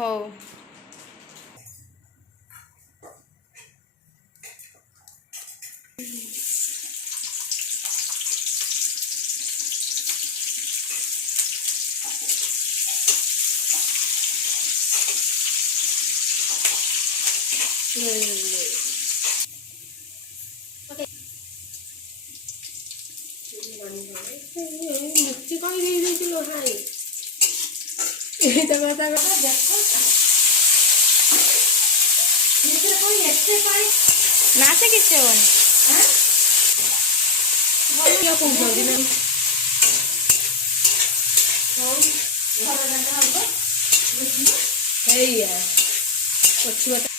ହଉ। मिर्ची कहीं नहीं दी थी भाई ये तो बता कर देखो मुझे कोई एक्सरसाइज नाचे किससे बन हैं हम क्या कौन कर देना हम घर में रहता हमको है यार पछुआ